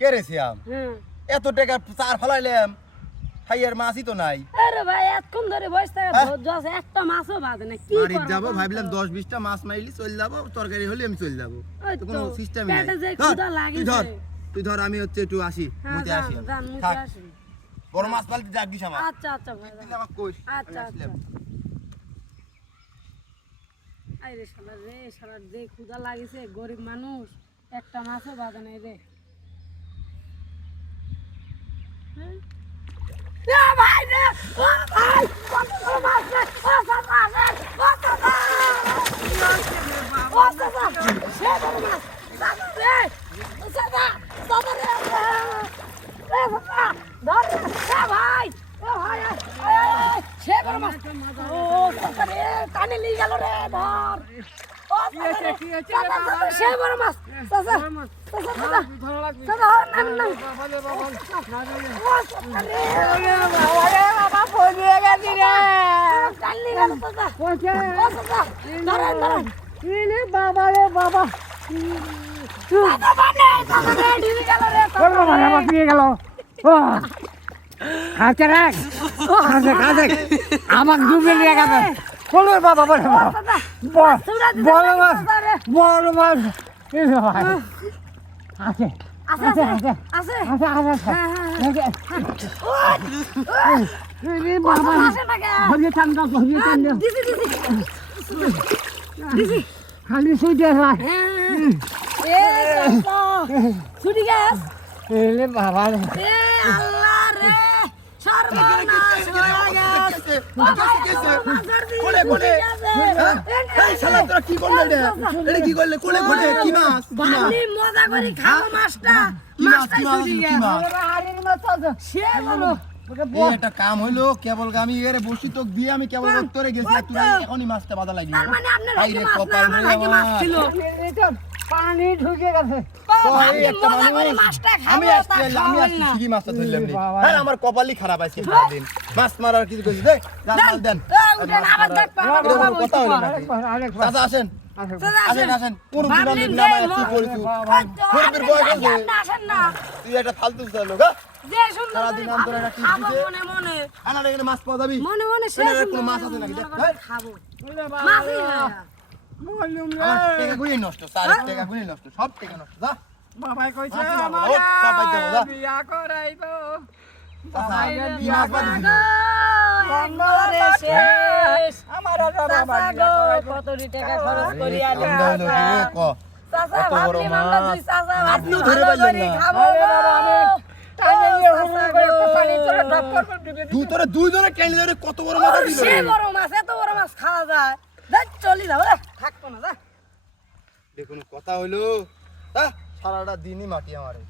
কে রে সিয়াম এত টাকা চার ফলাইলাম খাইয়ার মাছই তো নাই। আরে ভাই এতক্ষণ ধরে বসে থাকে ধৈর্য আছে একটা মাছও বাদে না কি বাড়ি করব যাব ভাবলাম 10-20টা মাছ মাইলি চল যাব তরকারি হলে আমি চল যাব তো কোনো সিস্টেমই নাই। পেটে যে ক্ষুধা লাগিছে তুই ধর আমি হচ্ছে একটু আসি মুতে আসি জান মুতে থাক আসি বড় মাছ পালতে জাগিস আমার আচ্ছা আচ্ছা ভাই তুই আমাকে কইস আচ্ছা আচ্ছা আইরে শালা যে ক্ষুধা লাগিছে গরিব মানুষ একটা মাছও বাদে নাই রে এ ভাই রে ও ভাই কত বড় মাছ রে ও সাদা ও সাদা ও সাদা সে বড় মাছ সাদা রে ও সাদা সাদা রে এ সাদা ধর এ ভাই ও ভাই সে বড় মাছ ও সাদা রে টানে নিয়ে গেল রে ধর ও সাদা কি হচ্ছে রে বাবা সে বড় মাছ সাদা সাদা সাদা নাম নাম ও সাদা রে বাবা পড়ে গেছি রে টানলি গেল সাদা ও সাদা ধরে ধরে ইলে বাবা রে বাবা সাদা মানে সাদা রে ঢিলে গেল রে ওরে বাবা কি গেল ও খাচ্ছে রে খাচ্ছে আমাকে ডুবে নিয়ে গেছে বলো বাবা বলো বড় মাছ বড় মাছ আছে আছে আছে আছে আছে বাবা ভরিয়ে টানকা ভরিয়ে টানকা দিদি দিদি দিদি খালি সুইটে হয় এ ছুটি গ্যাস এলে বাবা এ আল্লাহ রে সর্বনাশ হয়ে গেছে কোলে কোলে এই শালা তোরা কি করলি এটা কি করলি কোলে কোলে কি মাছ বালি মজা করে খাও মাছটা মাছটা ছুটি গেছে সে বলো এই একটা কাম হইলো কেবল আমি এরে বসি তো দিয়ে আমি কেবল উত্তরে গেছি তুই এখনই মাছটা বাধা লাগলি তার মানে আপনার ভাই রে কপাল আমার ভাগে মাছ ছিল পানি ঢুকে গেছে আপনি মজা করে মাছটা আমি খাবো আমি আজকে ঠিকই মাছটা ধরলাম রে হ্যাঁ আমার কপালই খারাপ আছে সারাদিন মাছ মারার কিছু কইছিস দেখ জাল দেন উঠেন আবার দেখ এরকম কথা হলো নাকি আরেকবার চাচা আসেন আসেন আসেন কোন ভাবলেন দিন রে, আমি কি করিস গরিবের বয়স আছে আসেন না তুই একটা ফালতু চালো গা যে সুন্দর সারাদিন করে আন্দোলন একটা খাবো টিপ দিতে। মনে মনে আনার এখানে মাছ পাওয়া যাবি মনে মনে সে এখানে সুন্দর কোনো মাছ করে আছে নাকি দেখ মনে করে খাবো মাছই না বললুম আমার টাকা গুলি নষ্ট 4 টাকা গুলি নষ্ট সব টাকা নষ্ট যা বাবাই কইছে মাছি বাবা, আমার ওঠ, সব বাইর যাবো, যা। বিয়া করাইবো চাচা কি মাছ পাওয়া দিল বঙ্গরে শেষ আমার চাচা গো কতটি টাকা খরচ করি আলি বন্ধ হলো কি রে ক চাচা কত বড় ভাবলি আমরা মাছ। দুই চাচা আপনিও ভাবলি ধরে ভালো পারলেন করে না। খাবো আরে বাবা, আমি টাইনে নিয়ে হুড় করে পানি চলে ঢপ করে ডুবে দুই তোরে দুইজনে কেন ধরে কত বড় মাছ দিল সে রে বড় মাছ এত বড় মাছ খাওয়া যায় দেখ চলি যাও রে থাকবো না যা দেখুন কথা হইলো সারাটা দিনই মাটি আমারে